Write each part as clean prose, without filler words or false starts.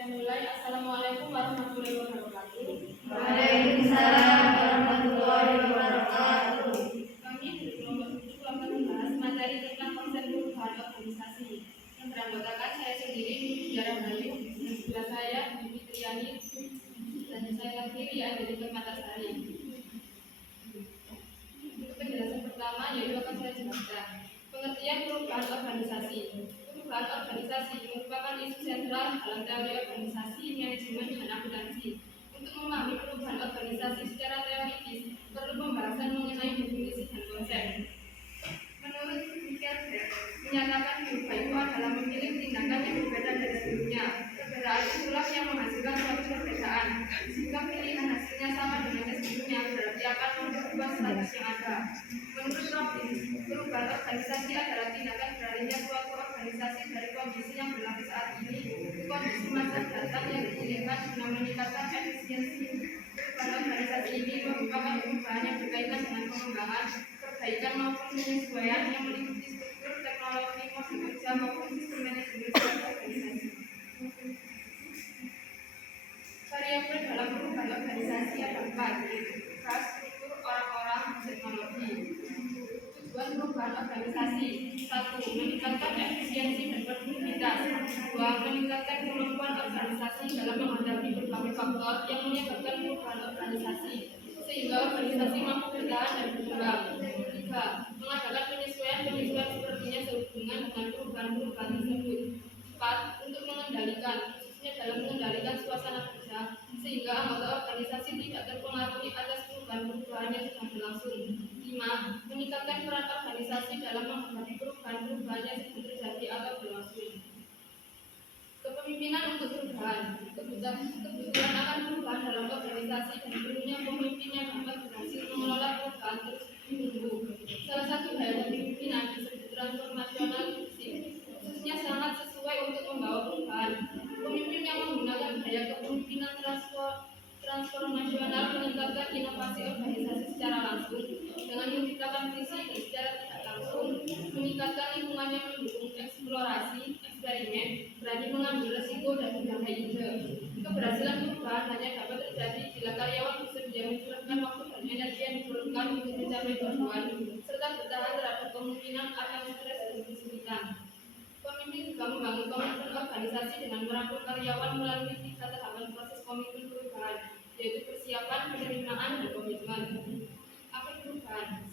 Saya mulai. Assalamualaikum warahmatullahi wabarakatuh. Waalaikumsalam warahmatullahi wabarakatuh. Kami di kelompok 7 akan membahas materi tentang konsep perubahan organisasi yang beranggotakan saya sendiri, Sejarah Bayu, dan sebelah saya, Bibi Triani, dan saya lagi Ria dari Permatasari. Untuk penjelasan pertama, yaitu akan saya jelaskan. Pengertian perubahan organisasi. Perubahan organisasi merupakan isu sentral dalam teori organisasi, manajemen, dan akuntansi. Untuk memahami perubahan organisasi secara teoritis, perlu pembahasan mengenai definisi dan konsep. Menurut Kierkegaard, menyatakan berubah itu adalah memilih tindakan yang berbeda dari sebelumnya. Perbedaan itulah yang menghasilkan suatu perbedaan. Jika pilihan hasilnya sama dengan yang sebelumnya, berarti akan memperubah status yang ada. Menurut Robbins, perubahan organisasi adalah tindakan beralihnya suatu organisasi dari kondisi yang berlaku saat ini ke kondisi masa datang yang diinginkan guna meningkatkan efisiensi. Perubahan organisasi ini merupakan perubahan yang berkaitan dengan pengembangan, perbaikan maupun penyesuaian yang meliputi struktur, teknologi, mode kerja maupun sistem manajemen suatu organisasi. Variabel dalam perubahan organisasi ada 4, yaitu tugas, struktur, orang-orang, teknologi. Tujuan perubahan organisasi: 1. Meningkatkan efisiensi dan produktivitas. 2. Meningkatkan kemampuan organisasi dalam menghadapi berbagai faktor yang menyebabkan perubahan organisasi, sehingga organisasi mampu bertahan dan berkembang. 3. Mengadakan penyesuaian sepertinya sehubungan dengan perubahan tersebut. 4. Untuk mengendalikan, khususnya dalam mengendalikan suasana kerja, sehingga anggota organisasi tidak terpengaruhi atas perubahan yang sedang berlangsung. 5. Meningkatkan peran organisasi dalam menghadapi perubahan yang sedang terjadi atau berlangsung. Kepemimpinan untuk perubahan. Kebutuhan akan perubahan dalam organisasi dan perlunya pemimpin yang dapat berhasil mengelola perubahan terus tumbuh. Salah satu gaya kepemimpinan disebut transformasional leadership, khususnya sangat sesuai untuk membawa perubahan. Pemimpin yang menggunakan gaya kepemimpinan transformasional meningkatkan inovasi organisasi secara langsung dengan menciptakan visi dan secara tidak langsung meningkatkan lingkungan yang mendukung eksplorasi, eksperimen, berani mengambil resiko dan berbagai ide. Keberhasilan perubahan hanya dapat terjadi bila karyawan bersedia mencurahkan waktu dan energi yang diperlukan untuk mencapai tujuan serta bertahan terhadap kemungkinan akan stres dan kesulitan. Pemimpin juga membangun komitmen organisasi dengan merangkul karyawan melalui 3 tahapan proses komitmen perubahan, yaitu persiapan, penerimaan, dan komitmen. Agen perubahan. 1.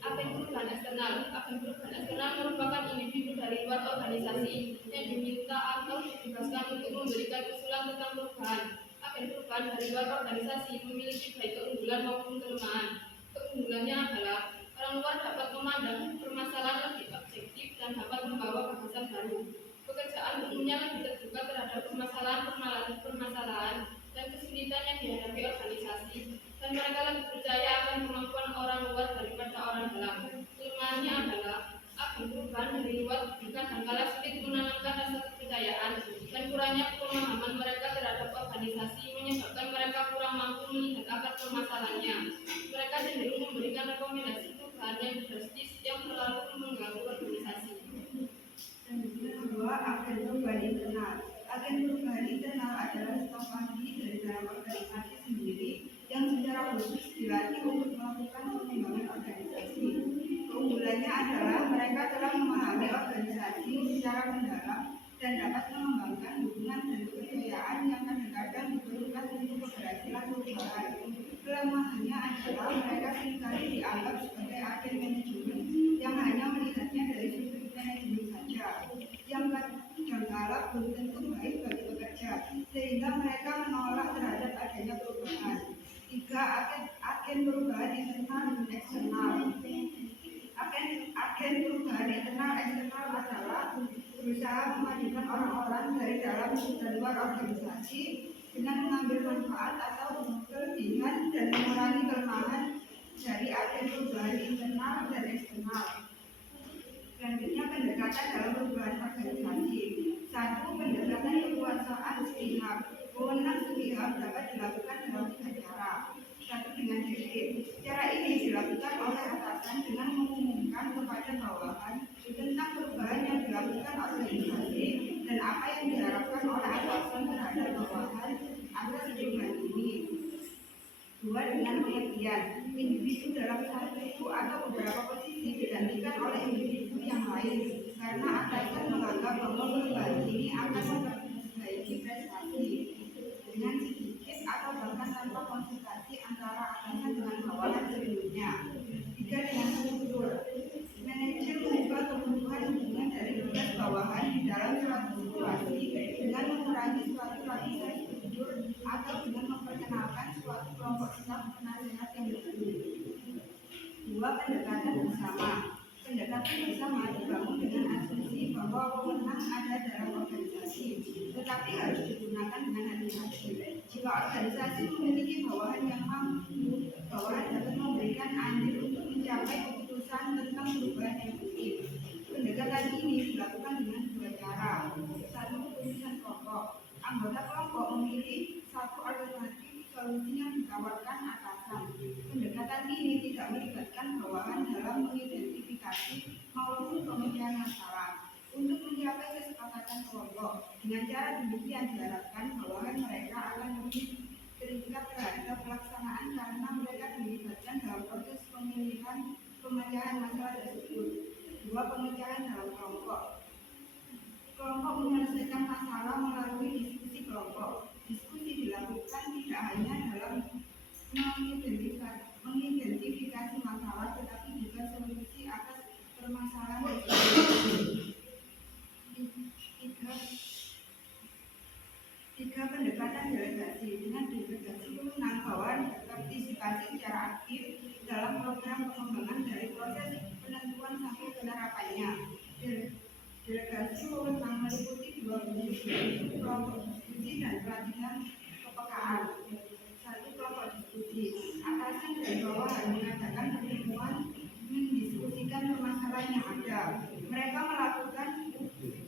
Agen perubahan eksternal. Agen perubahan eksternal merupakan individu dari luar organisasi yang diminta atau ditugaskan untuk memberikan usulan tentang perubahan. Agen perubahan dari luar organisasi memiliki baik keunggulan maupun kelemahan. Keunggulannya adalah orang luar dapat memandang permasalahan lebih objektif dan dapat membawa gagasan baru. Pekerjaan umumnya lebih terbuka terhadap permasalahan dan kesulitan yang dihadapi organisasi, dan mereka lebih percaya akan kemampuan orang luar daripada orang dalam. Kelemahannya adalah agen perubahan dari luar kadangkala sulit menanamkan rasa kepercayaan, dan kurangnya pemahaman mereka terhadap organisasi menyebabkan mereka kurang mampu melihat akar permasalahannya. Mereka cenderung memberikan rekomendasi perubahan yang drastis yang terlalu mengganggu organisasi. Kedua, agen perubahan internal. Agen perubahan internal adalah staf ahli dari dalam organisasi sendiri yang secara khusus dilatih untuk melakukan pengembangan organisasi. Keunggulannya adalah mereka telah memahami organisasi secara mendalam dan dapat mengembangkan hubungan dan kepercayaan yang kadang-kadang diperlukan untuk keberhasilan perubahan. Kelemahannya adalah mereka seringkali dianggap sebagai agen manajemen yang hanya melihatnya dari sudut manajemen saja, yang kadangkala belum tentu baik bagi pekerja, sehingga mereka menolak terhadap adanya perubahan. 3. Agen perubahan internal dan eksternal. Agen perubahan internal eksternal adalah berusaha memadukan orang-orang dari dalam dan luar organisasi dengan mengambil manfaat atau kelebihan dan mengurangi kelemahan dari agen perubahan internal dan eksternal. Selanjutnya, pendekatan dalam perubahan organisasi. 1. Pendekatan kekuasaan sepihak. Wewenang sepihak dapat dilakukan dalam 3 cara. 1. Dengan dikir. Cara ini dilakukan oleh atasan dengan mengumumkan kepada bawahan tentang perubahan yang dilakukan organisasi dan apa yang diharapkan oleh karena atasan menganggap bahwa perubahan ini akan memperbaiki prestasi dengan sedikit atau bahkan tanpa konsultasi antara atasan dengan bawahan sebelumnya. 3. Dengan struktur, manajer mengubah kebutuhan hubungan dari tugas bawahan di dalam suatu situasi dengan mengurangi suatu lapisan struktur atau dengan memperkenalkan suatu kelompok staf penasehat yang baru. 2. Pendekatan bersama. Pendekatan bersama dibangun dengan asumsi bahwa wewenang ada dalam organisasi, tetapi harus digunakan dengan hati-hati. Jika organisasi memiliki bawahan yang mampu, bawahan dapat memberikan andil untuk mencapai keputusan tentang perubahan yang efektif. Pendekatan ini dilakukan dengan 2 cara. 1. Keputusan kelompok. Anggota kelompok memilih satu alternatif solusi yang ditawarkan atasan. Pendekatan ini tidak melibatkan bawahan dalam mengidentifikasi maupun pemecahan masalah. Untuk mencapai kesepakatan kelompok, dengan cara demikian diharapkan bawahan mereka akan lebih terikat terhadap pelaksanaan karena mereka dilibatkan dalam proses pemecahan masalah tersebut. 2. Pemecahan dalam kelompok. Kelompok menyelesaikan masalah melalui diskusi kelompok. Diskusi dilakukan tidak hanya dalam mengidentifikasi masalah, tetapi juga solusi atas permasalahan tersebut. 3. Pendekatan delegasi. Dengan delegasi wewenang bawahan berpartisipasi secara aktif dalam program pengembangan dari proses penentuan sampai penerapannya. Delegasi wewenang meliputi 2 fungsi, yaitu kelompok diskusi dan pelatihan kepekaan. 1. Kelompok diskusi. Atasan dan bawahan mengadakan pertemuan mendiskusikan permasalahan yang ada. Mereka melakukan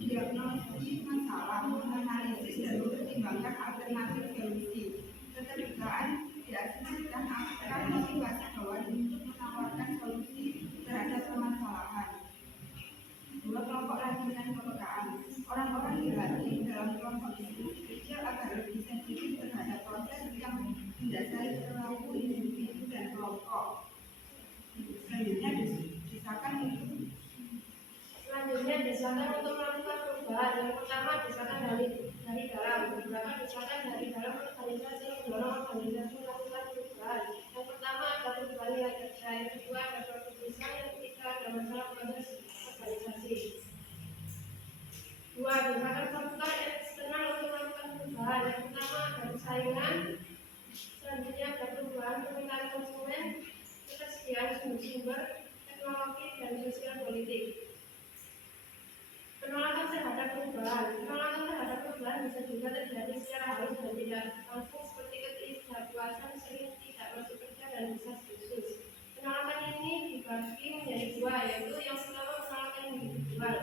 diagnosis masalah, menganalisis dan mempertimbangkan alternatif solusi. Keterbukaan diasumsikan akan motivasi bawahan untuk menawarkan solusi terhadap permasalahan. 2. Kelompok latihan kepekaan. Orang-orang dilatih dalam kelompok diskusi kecil agar lebih sensitif terhadap proses yang mendasari perilaku individu dan kelompok. Selanjutnya desakan untuk melakukan perubahan. Yang pertama, desakan dari dalam. Beberapa desakan dari dalam organisasi yang mendorong organisasi melakukan perubahan. Yang pertama ada perubahan nilai kerja, yang kedua ada keputusan, yang ketiga ada masalah proses organisasi. 2. Desakan faktor eksternal untuk melakukan perubahan. Yang pertama ada persaingan, selanjutnya ada perubahan permintaan konsumen, ketersediaan sumber-sumber teknologi dan sosial politik. Penolakan terhadap perubahan. Penolakan terhadap perubahan bisa juga terjadi secara halus dan tidak langsung, seperti ketidakpuasan, sering tidak masuk kerja, dan desas-desus. Penolakan ini dibagi menjadi 2, yaitu yang pertama penolakan individual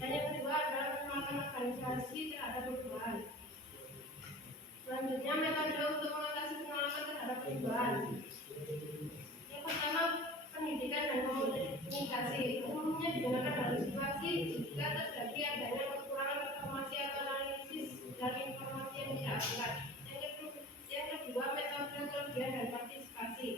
dan yang kedua adalah penolakan organisasi terhadap perubahan. Selanjutnya metode untuk mengatasi penolakan terhadap perubahan. Yang pertama, pendidikan dan komunikasi. Umumnya digunakan dalam situasi jika terjadi adanya kekurangan informasi atau analisis dari informasi yang tidak akurat. Yang kedua, metode kelebihan dan partisipasi.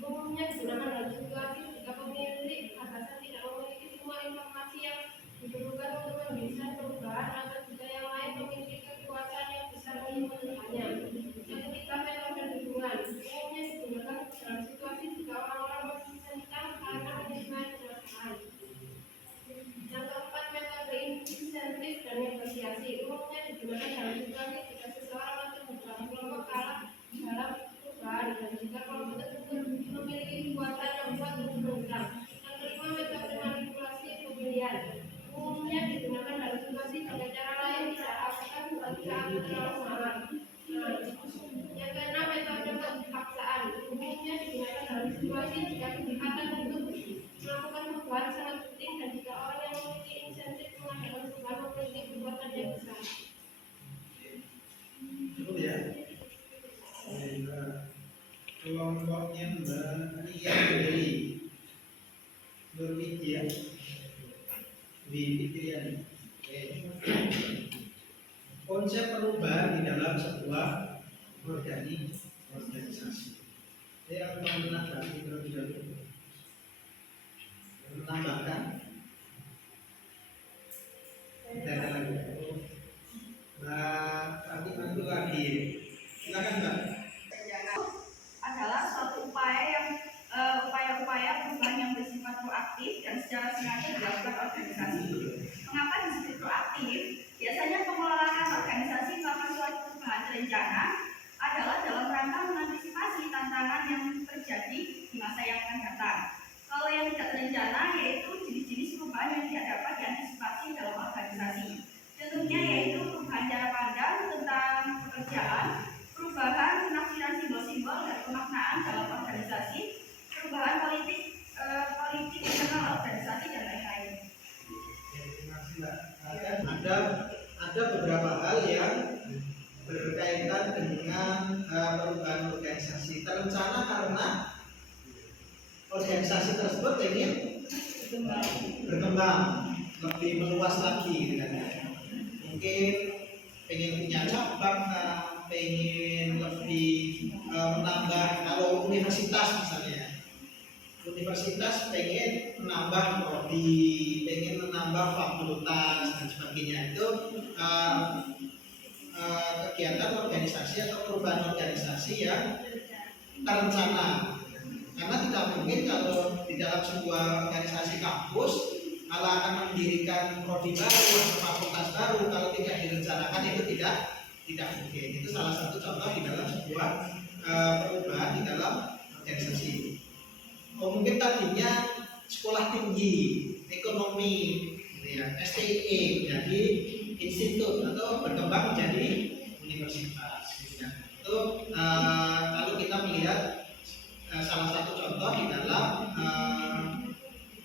Umumnya digunakan dalam situasi jika pemilik atasan tidak memiliki semua informasi yang diperlukan untuk mendesain perubahan atau jika yang lain memiliki kekuatan yang besar untuk menemukannya. Yang ketiga, metode dukungan. Umumnya digunakan dalam situasi jika orang-orang masih tentang karena menyelesaikan permasalahan. Yang keempat, metode insentif dan negosiasi. Umumnya digunakan dalam situasi jika seseorang atau beberapa kelompok kalah dalam perubahan dan jika kelompok tersebut memiliki kekuatan yang kuat untuk bergerak. Yang kelima, metode manipulasi pemilihan. Umumnya digunakan dalam situasi jika cara lain tidak akan membaca atau terlalu mahal. Yang keenam, metode paksaan. Umumnya digunakan dalam situasi jika kesempatan untuk melakukan perubahan sangat penting dan jika orang yang memiliki insentif mengadakan perubahan memiliki kekuatan yang besar. Cukup ya. Kelompoknya Mbak Ria Dewi berpikir ya, Wikitriani. Konsep perubahan di dalam sebuah organisasi. Saya akan menambahkan terlebih dahulu. Menambahkan. Tidak ada lagi. Mbak Fatimah itu lagi. Silakan Mbak. Adalah suatu upaya-upaya perubahan yang bersifat proaktif dan secara sengaja dilakukan organisasi. Mengapa disebut proaktif? Biasanya pengelolaan organisasi melakukan suatu perubahan terencana adalah dalam rangka mengantisipasi tantangan yang terjadi di masa yang akan datang. Kalau yang tidak terencana yaitu jenis-jenis perubahan yang tidak dapat diantisipasi dalam organisasi. Contohnya yaitu perubahan cara pandang tentang pekerjaan, perubahan penafsiran simbol-simbol dan pemaknaan dalam organisasi, perubahan politik internal organisasi dan lain-lain. Terima kasih Mbak. Ada beberapa hal yang berkaitan dengan perubahan organisasi terencana karena organisasi tersebut ingin berkembang lebih meluas lagi gitu kan. Mungkin pengen punya cabang, pengen lebih menambah, kalau universitas misalnya, universitas pengen menambah prodi, pengen menambah fakultas dan sebagainya. Itu kegiatan organisasi atau perubahan organisasi yang terencana. Karena tidak mungkin kalau di dalam sebuah organisasi kampus kalau akan mendirikan prodi baru atau fakultas baru, kalau tidak direncanakan itu tidak mungkin. Itu salah satu contoh di dalam sebuah perubahan di dalam organisasi. Mungkin tadinya sekolah tinggi ekonomi, gitu ya, STI jadi institut atau berkembang menjadi universitas. Gitu ya. Itu kalau kita melihat salah satu contoh di dalam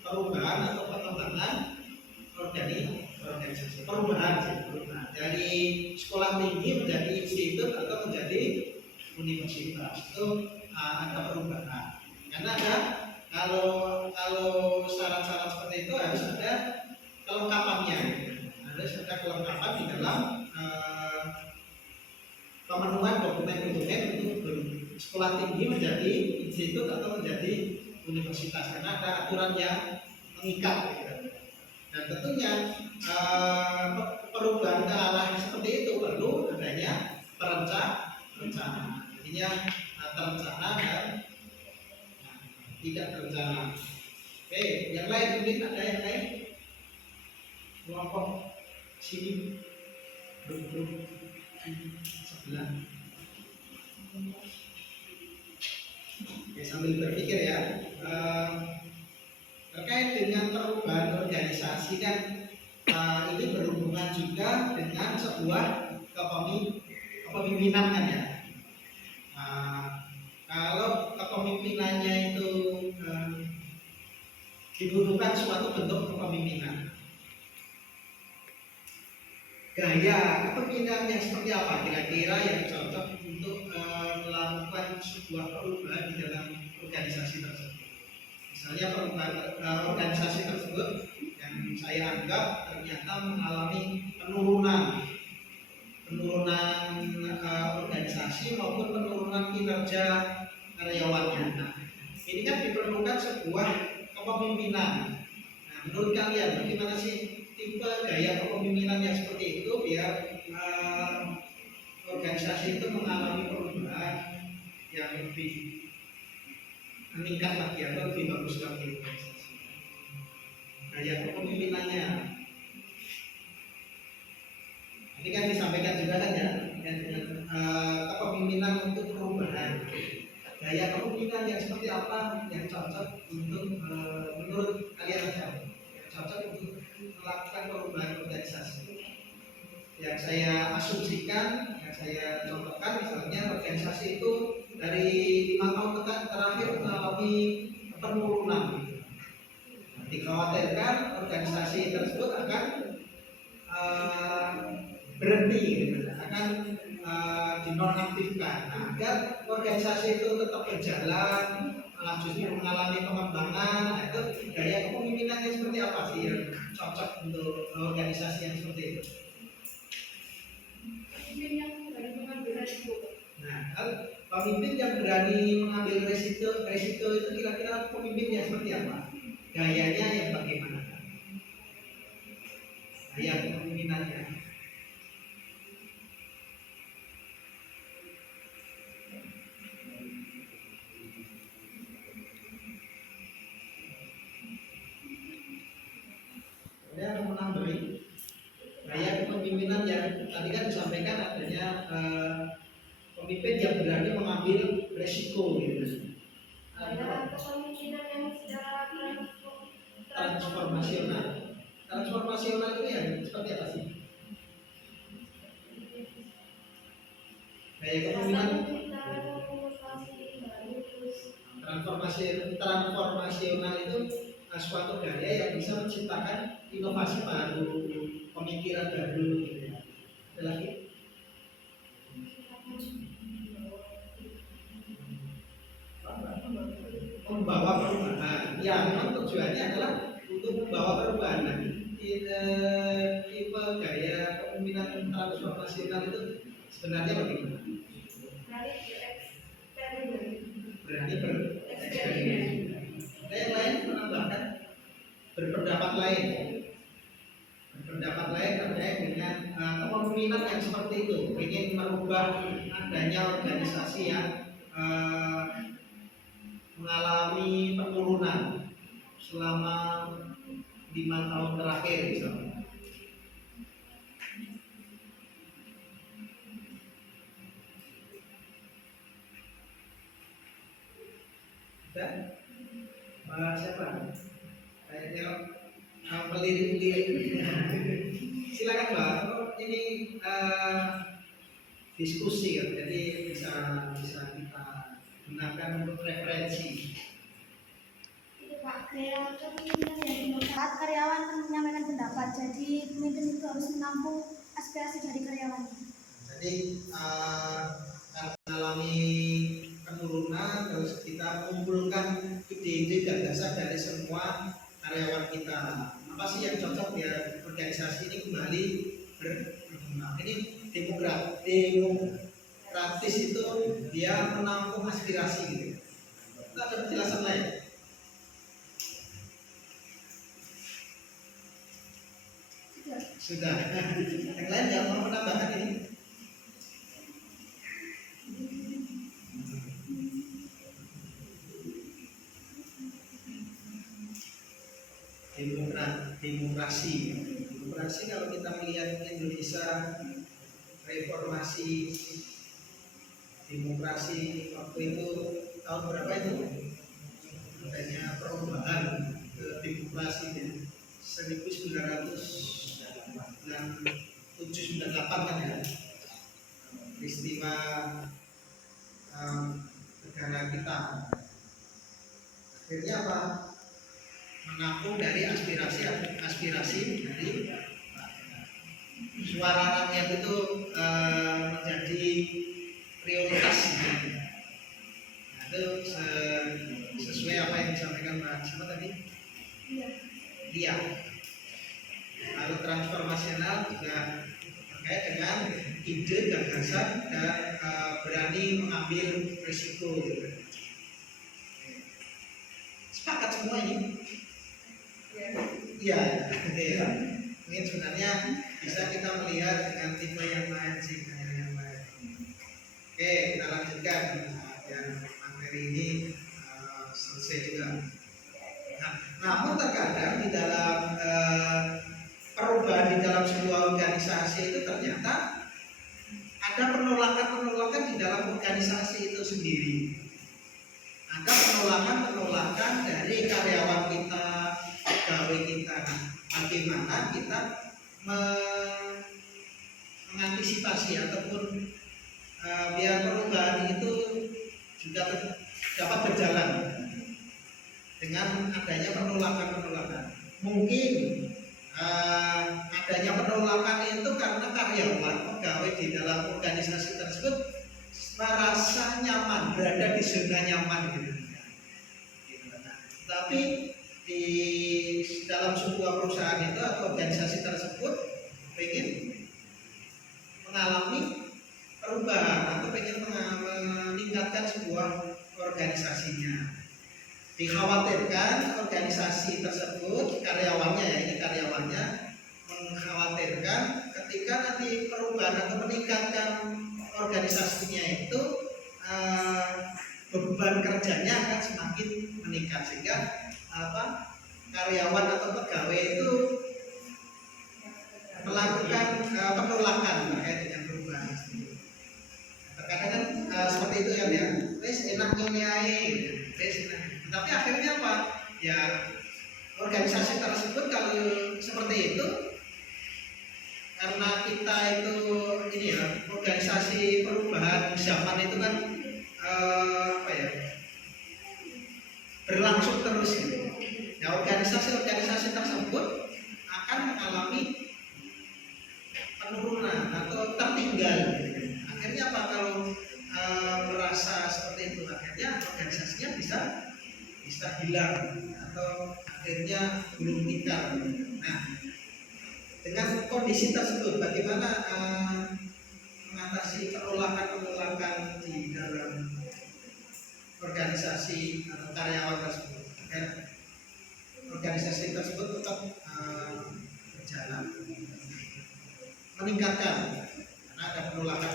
perubahan atau perkembangan organisasi. Perubahan dari sekolah tinggi menjadi institut atau menjadi universitas, itu ada perubahan. Karena ada kalau syarat-syarat seperti itu harus ada kelengkapannya, harus ada kelengkapan di dalam pemenuhan dokumen-dokumen untuk sekolah tinggi menjadi institut atau menjadi universitas, karena ada aturan yang mengikat gitu. Dan tentunya perubahan ke arah seperti itu perlu adanya perencanaan. Artinya terencana dan tidak terencana. Oke, yang lain mungkin ada yang lain? Kelompok sini, grup sebelah. Oke, sambil berpikir ya, terkait dengan perubahan organisasi kan ini berhubungan juga dengan sebuah kepemimpinan kan ya. Kalau kepemimpinannya itu dibutuhkan suatu bentuk kepemimpinan, gaya kepemimpinan yang seperti apa kira-kira yang cocok untuk melakukan sebuah perubahan di dalam organisasi tersebut. Misalnya perubahan organisasi tersebut yang saya anggap ternyata mengalami penurunan organisasi maupun penurunan kinerja karyawannya. Nah, ini kan diperlukan sebuah kepemimpinan. Nah, menurut kalian bagaimana sih tipe gaya kepemimpinan yang seperti itu biar organisasi itu mengalami perubahan yang lebih meningkat lagi atau lebih bagus lagi organisasi. Gaya kepemimpinannya ini kan disampaikan juga kan ya, kepemimpinan untuk perubahan. Gaya kepemimpinan yang seperti apa yang cocok untuk menurut kalian saja, yang cocok untuk melakukan perubahan organisasi. Yang saya asumsikan, yang saya contohkan misalnya organisasi itu dari 5 tahun terakhir mengalami penurunan. Dikhawatirkan organisasi tersebut akan berhenti, gitu, akan dinonaktifkan. Nah, agar organisasi itu tetap berjalan, justru mengalami pengembangan, itu gaya kepemimpinannya seperti apa sih yang cocok untuk organisasi yang seperti itu? Nah, pemimpin yang berani mengambil resiko itu kira-kira pemimpin yang seperti apa? Gayanya yang bagaimana? Gaya kepemimpinan tadi kan disampaikan adanya pemimpin yang berani mengambil resiko gitu. Ada kepemimpinan yang secara Transformasional. Transformasional itu ya seperti apa sih? Gaya kepemimpinan transformasional itu suatu gaya yang bisa menciptakan inovasi baru, pemikiran baru gitu ya. Ada lagi? Membawa perubahan. Ya, memang tujuannya adalah untuk membawa perubahan. Nah, tipe gaya kepemimpinan transformasional itu sebenarnya bagaimana? Berani bereksperimen. Ada yang lain menambahkan berpendapat lain. Berpendapat lain terkait dengan kepemimpinan yang seperti itu, ingin merubah adanya organisasi yang mengalami penurunan selama 5 tahun terakhir misalnya. Dan siapa? Kayaknya melirik-lirik. Silakan Mbak. Ini diskusi ya, jadi bisa kita gunakan untuk referensi. Pak, kepemimpinan yang demokrat, karyawan menyampaikan pendapat. Jadi pemimpin itu harus menampung aspirasi dari karyawan. Jadi mengalami penurunan, terus kita mengumpulkan ide-ide gagasan dari semua karyawan kita. Apa sih yang cocok ya organisasi ini kembali berkembang? Ini demokratis itu dia menampung aspirasi gitu. Itu ada penjelasan lain. Sudah. Yang lain yang mau menambahkan ini? Demokrasi kalau kita melihat Indonesia reformasi demokrasi waktu itu tahun berapa itu adanya perubahan ke demokrasi 1997-98 kan ya, peristiwa negara kita akhirnya apa, menampung dari aspirasi dari suara rakyat itu menjadi prioritas. Nah, itu sesuai apa yang disampaikan Mbak siapa tadi? Dia. Lalu transformasional juga terkait dengan ide gagasan dan berani mengambil risiko. Sepakat semua ini? Iya. Mungkin sebenarnya bisa kita melihat dengan tipe yang lain sih, yang lain. Oke, kita lanjutkan yang materi ini selesai juga. Nah, namun terkadang di dalam perubahan di dalam sebuah organisasi itu ternyata ada penolakan di dalam organisasi itu sendiri. Ada penolakan dari karyawan kita, pegawai kita. Nah, bagaimana kita mengantisipasi ataupun biar perubahan itu juga dapat berjalan dengan adanya penolakan. Mungkin adanya penolakan itu karena karyawan pegawai di dalam organisasi tersebut merasa nyaman, berada di zona nyaman gitu. Tapi di dalam sebuah perusahaan itu atau organisasi tersebut ingin mengalami perubahan atau ingin meningkatkan sebuah organisasinya. Dikhawatirkan organisasi tersebut, karyawannya mengkhawatirkan ketika nanti perubahan atau meningkatkan organisasinya itu beban kerjanya akan semakin meningkat, sehingga karyawan atau pegawai itu melakukan penolakan terkait dengan perubahan. Terkadang kan seperti itu kan ya, wes enak nyonyae, wes enak. Tapi akhirnya apa? Ya organisasi tersebut kalau seperti itu, karena kita itu ini ya, organisasi perubahan zaman itu kan apa ya, berlangsung terus gitu. Ya organisasi-organisasi tersebut akan mengalami penurunan atau tertinggal gitu. Akhirnya apa kalau merasa seperti itu, akhirnya organisasinya bisa hilang atau akhirnya gulung tikar. Nah, dengan kondisi tersebut bagaimana mengatasi penolakan di dalam organisasi atau karyawan tersebut agar organisasi tersebut tetap berjalan, meningkatkan karena ada penolakan.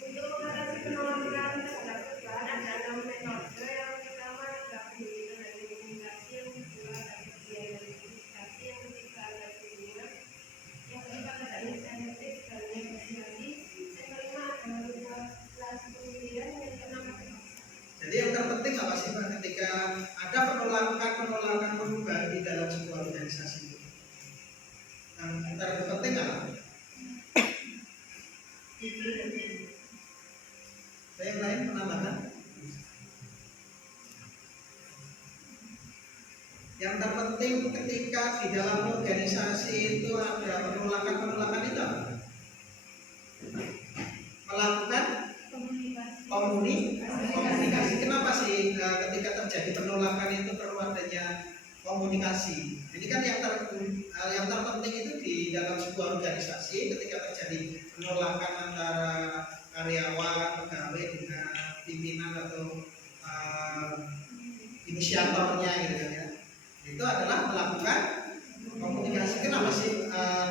Untuk mengatasi penolakan terhadap perubahan ada 6 metode. Yang pertama adalah pendidikan dan komunikasi, yang kedua adalah kajian dan komunikasi, yang ketiga adalah bimbingan, yang keempat adalah insentif dan negosiasi, yang kelima adalah regulasi pemilihan, yang keenam adalah. Jadi yang terpenting apa sih Pak ketika ada penolakan perubahan di dalam sebuah organisasi? Yang terpenting apa? Yang lain penambahan? Yang terpenting ketika di dalam organisasi itu ada penolakan itu apa? Melakukan komunikasi. Kenapa sih ketika terjadi penolakan itu perlu adanya komunikasi? Ini kan yang terpenting itu di dalam sebuah organisasi ketika terjadi penolakan antara karyawan, pegawai dengan pimpinan atau inisiatornya gitu kan ya. Itu adalah melakukan komunikasi. Kenapa sih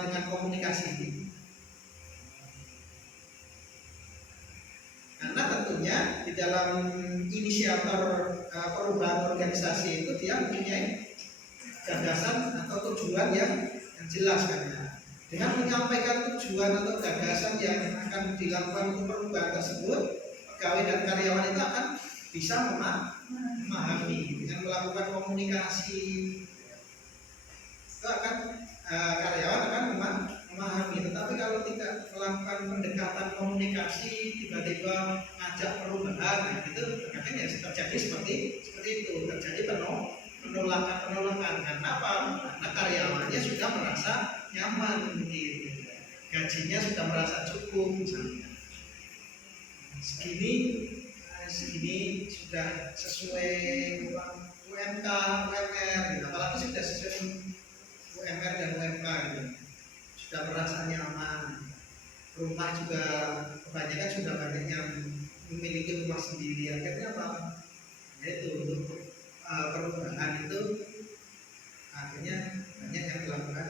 dengan komunikasi ini? Karena tentunya di dalam inisiator perubahan organisasi itu dia mempunyai gagasan atau tujuan yang jelas kan ya. Dengan menyampaikan tujuan atau gagasan yang akan dilakukan untuk perubahan tersebut, pegawai dan karyawan itu akan bisa memahami. Dengan melakukan komunikasi itu akan karyawan akan memahami. Tetapi kalau tidak melakukan pendekatan komunikasi, tiba-tiba ngajak perubahan, nah itu terkadang ya terjadi seperti itu, terjadi penolakan. Karena apa? Karena karyawannya sudah merasa nyaman, gitu. Gajinya sudah merasa cukup, misalnya segini sudah sesuai UMK, UMR, gitu. Apalagi sudah sesuai UMR dan UMK, gitu. Sudah merasa nyaman. Rumah juga kebanyakan sudah banyak yang memiliki rumah sendiri. Akhirnya apa? Yaitu untuk perubahan itu akhirnya banyak yang melakukan.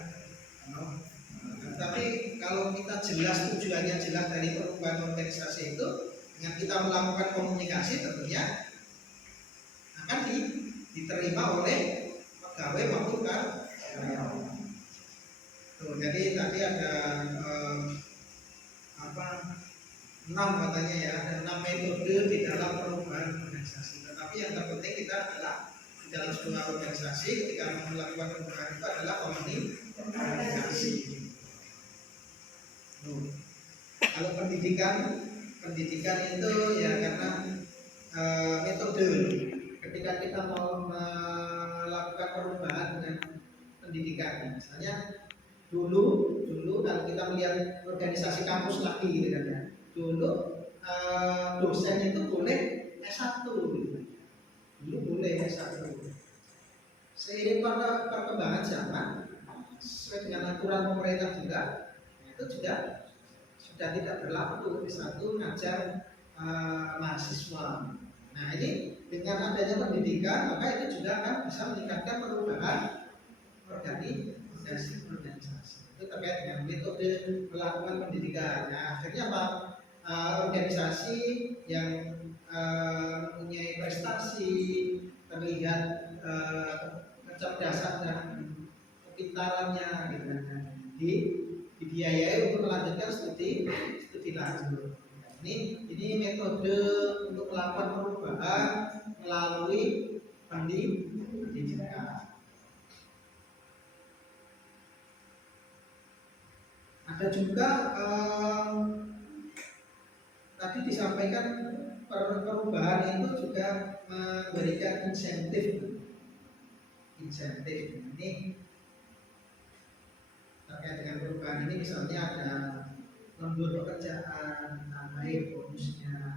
Tapi kalau kita jelas tujuannya jelas dari perubahan organisasi itu, dengan kita melakukan komunikasi tentunya akan diterima oleh pegawai maupun karyawan. Jadi tadi ada 6 katanya ya, ada 6 metode di dalam perubahan organisasi. Tetapi yang terpenting kita adalah di dalam sebuah organisasi ketika melakukan perubahan itu adalah komunikasi. Kalau pendidikan itu ya karena metode ketika kita mau melakukan perubahan dengan pendidikan, misalnya dulu kalau kita melihat organisasi kampus lagi gitu kan ya, dulu dosen itu boleh S1 gitu. Dulu boleh S1. Seiring perkembangan zaman sesuai dengan aturan pemerintah juga, itu sudah tidak berlaku S1 ngajar mahasiswa. Nah ini dengan adanya pendidikan maka itu juga akan bisa meningkatkan perubahan organisasi. Itu terkait dengan metode melakukan pendidikan. Nah akhirnya apa? Organisasi yang mempunyai prestasi, terlihat kecerdasan dan kepintarannya gitu kan. Dibiayai untuk melanjutkan studi lanjut. Ini metode untuk melakukan perubahan melalui pendidikan. Ada juga tadi disampaikan perubahan itu juga memberikan insentif. Ini terkait dengan perubahan ini, misalnya ada lembur pekerjaan, tambahin bonusnya,